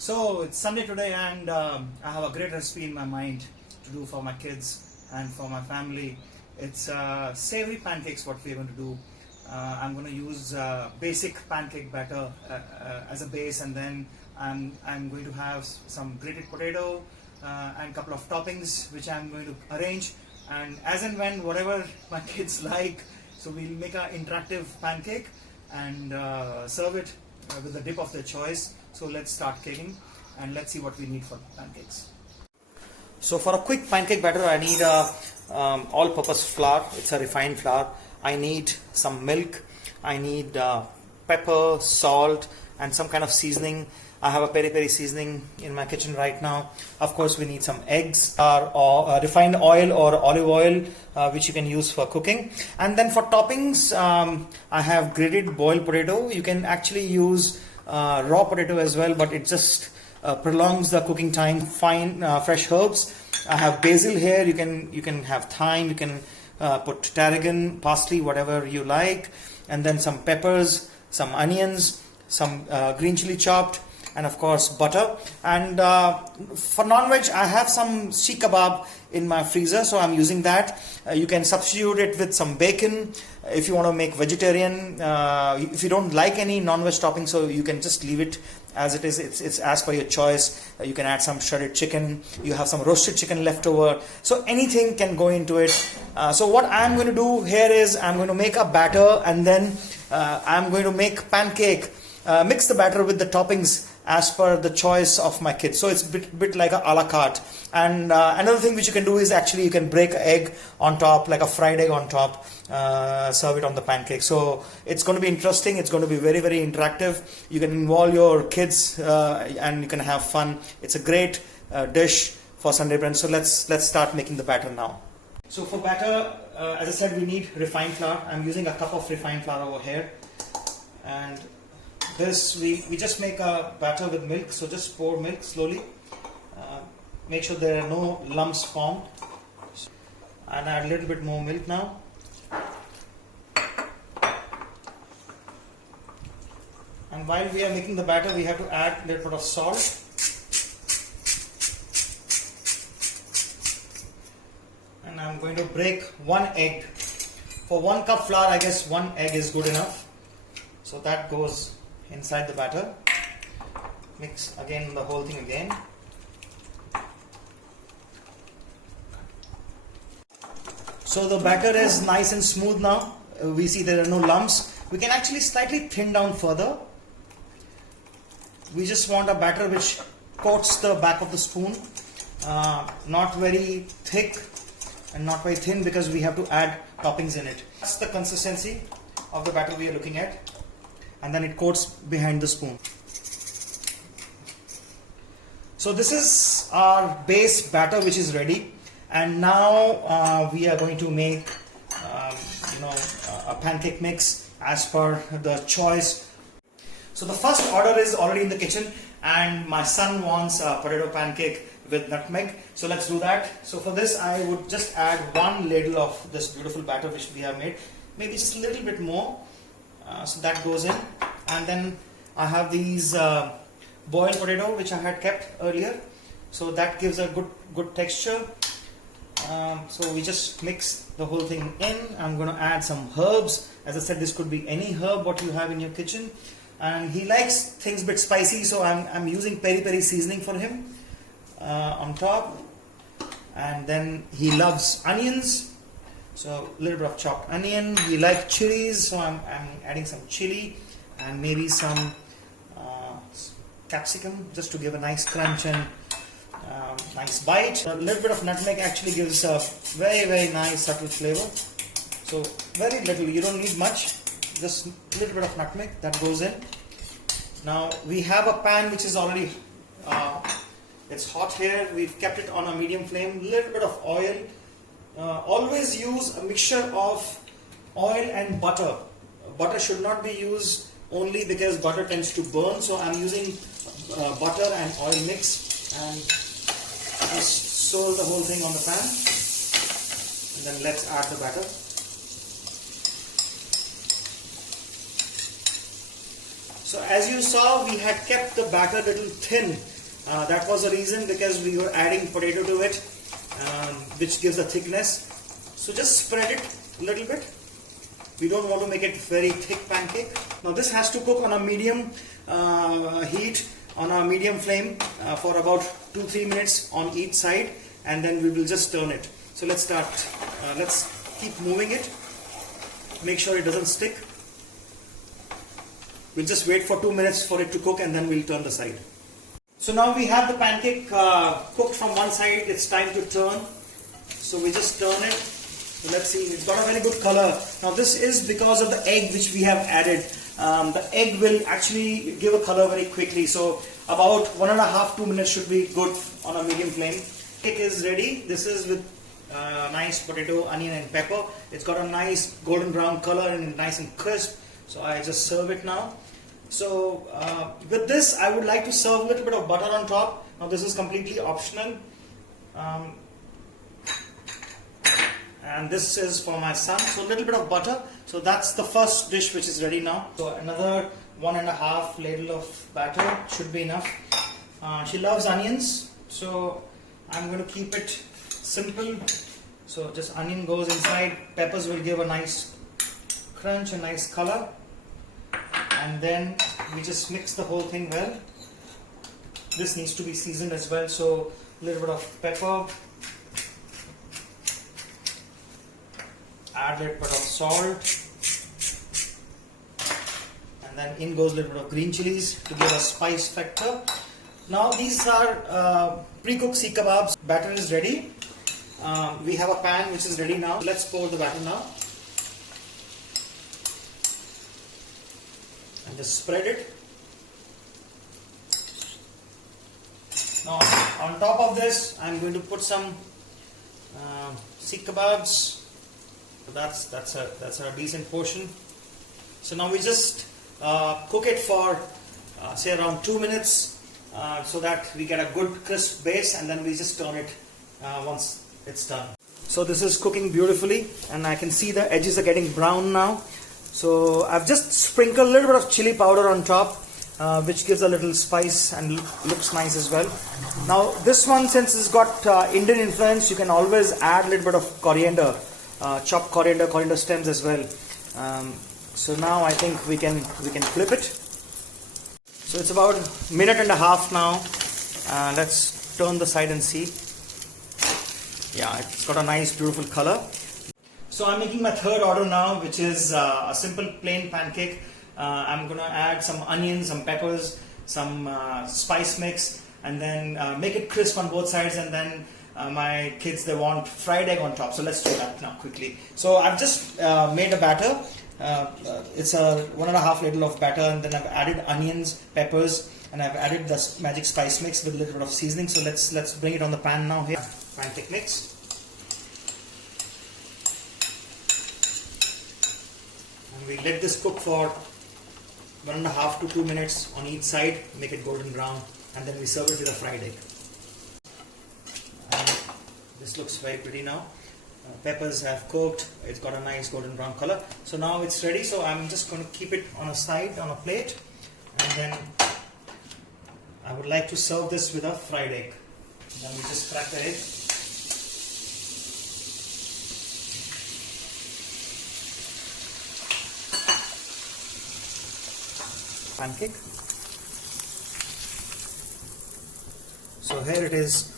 So it's Sunday today, and I have a great recipe in my mind to do for my kids and for my family. It's savory pancakes. What we're going to do, I'm going to use basic pancake batter as a base, and then I'm going to have some grated potato and a couple of toppings which I'm going to arrange, and as and when whatever my kids like. So we'll make an interactive pancake and serve it with the dip of their choice. So let's start cooking and let's see what we need for pancakes. So for a quick pancake batter, I need all-purpose flour. It's a refined flour. I need some milk. I need pepper, salt, and some kind of seasoning. I have a peri-peri seasoning in my kitchen right now. Of course, we need some eggs or refined oil or olive oil, which you can use for cooking. And then for toppings, I have grated boiled potato. You can actually use raw potato as well, but it just prolongs the cooking time. Fine fresh herbs. I have basil here. You can have thyme. You can put tarragon, parsley, whatever you like, and then some peppers, some onions, some green chili chopped, and of course butter. And for non-veg, I have some seekh kebab in my freezer, so I'm using that. You can substitute it with some bacon if you want to make vegetarian. If you don't like any non-veg topping, so you can just leave it as it is. It's as per your choice. You can add some shredded chicken. You have some roasted chicken left over, so anything can go into it. So what I'm going to do here is I'm going to make a batter, and then I'm going to make pancake. Mix the batter with the toppings as per the choice of my kids. So it's bit like a la carte. And another thing which you can do is actually you can break an egg on top, like a fried egg on top, serve it on the pancake. So it's going to be interesting. It's going to be very, very interactive. You can involve your kids and you can have fun. It's a great dish for Sunday brunch. So let's start making the batter now. So for batter, as I said, we need refined flour. I'm using a cup of refined flour over here. And this, we just make a batter with milk, so just pour milk slowly. Make sure there are no lumps formed, and add a little bit more milk now. And while we are making the batter, we have to add a little bit of salt. And I'm going to break one egg. For 1 cup flour, I guess 1 egg is good enough. So that goes inside the batter. Mix again the whole thing again. So the batter is nice and smooth now. We see there are no lumps. We can actually slightly thin down further. We just want a batter which coats the back of the spoon. Not very thick and not very thin, because we have to add toppings in it. That's the consistency of the batter we are looking at. And then it coats behind the spoon. So this is our base batter which is ready, and now we are going to make a pancake mix as per the choice. So the first order is already in the kitchen, and my son wants a potato pancake with nutmeg. So let's do that. So for this, I would just add 1 ladle of this beautiful batter which we have made, maybe just a little bit more. So that goes in, and then I have these boiled potato which I had kept earlier, so that gives a good texture. So we just mix the whole thing in. I'm going to add some herbs. As I said, this could be any herb what you have in your kitchen, and he likes things a bit spicy, so I'm using peri-peri seasoning for him on top. And then he loves onions. So a little bit of chopped onion. We like chilies, so I'm adding some chili and maybe some capsicum, just to give a nice crunch and nice bite. A little bit of nutmeg actually gives a very, very nice subtle flavor. So very little, you don't need much, just a little bit of nutmeg that goes in. Now we have a pan which is already it's hot here. We've kept it on a medium flame. Little bit of oil. Always use a mixture of oil and butter. Butter should not be used only because butter tends to burn. So I'm using butter and oil mix, and just swirl the whole thing on the pan. And then let's add the batter. So as you saw, we had kept the batter a little thin. That was the reason, because we were adding potato to it, which gives a thickness. So just spread it a little bit. We don't want to make it very thick pancake. Now this has to cook on a medium heat, on a medium flame for about 2-3 minutes on each side, and then we will just turn it. So let's start. Let's keep moving it. Make sure it doesn't stick. We'll just wait for 2 minutes for it to cook, and then we'll turn the side. So now we have the pancake cooked from one side. It's time to turn. So we just turn it. So let's see, it's got a very good color. Now this is because of the egg which we have added. The egg will actually give a color very quickly. So about 1.5-2 minutes should be good on a medium flame. Cake is ready. This is with nice potato, onion and pepper. It's got a nice golden brown color and nice and crisp. So I just serve it now. So with this, I would like to serve a little bit of butter on top. Now this is completely optional. And this is for my son. So a little bit of butter. So that's the first dish which is ready now. So another 1.5 ladle of batter should be enough. She loves onions, so I'm going to keep it simple. So just onion goes inside. Peppers will give a nice crunch, a nice color. And then we just mix the whole thing well. This needs to be seasoned as well. So a little bit of pepper. Add a little bit of salt, and then in goes a little bit of green chilies to give a spice factor. Now these are pre-cooked seekh kebabs. Batter is ready. We have a pan which is ready now. Let's pour the batter now and just spread it. Now on top of this, I'm going to put some seekh kebabs. So that's a decent portion. So now we just cook it for say around 2 minutes so that we get a good crisp base, and then we just turn it once it's done. So this is cooking beautifully, and I can see the edges are getting brown now. So I've just sprinkled a little bit of chili powder on top, which gives a little spice and looks nice as well. Now this one, since it's got Indian influence, you can always add a little bit of coriander. Chopped coriander stems as well. So now I think we can flip it. So it's about 1.5 minutes now. Let's turn the side and see. Yeah, it's got a nice beautiful color. So I'm making my third order now, which is a simple plain pancake. I'm gonna add some onions, some peppers, some spice mix, and then make it crisp on both sides, and then my kids, they want fried egg on top. So let's do that now quickly. So I've just made a batter. It's a 1.5 ladle of batter, and then I've added onions, peppers, and I've added the magic spice mix with a little bit of seasoning. So let's bring it on the pan now here. Pancake mix. And we let this cook for 1.5 to 2 minutes on each side, make it golden brown, and then we serve it with a fried egg. This looks very pretty now. Peppers have cooked. It's got a nice golden brown color. So now it's ready. So I'm just going to keep it on a side, on a plate. And then I would like to serve this with a fried egg. Then we just crack the egg. Pancake. So here it is.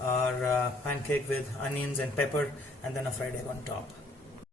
Our pancake with onions and pepper, and then a fried egg on top.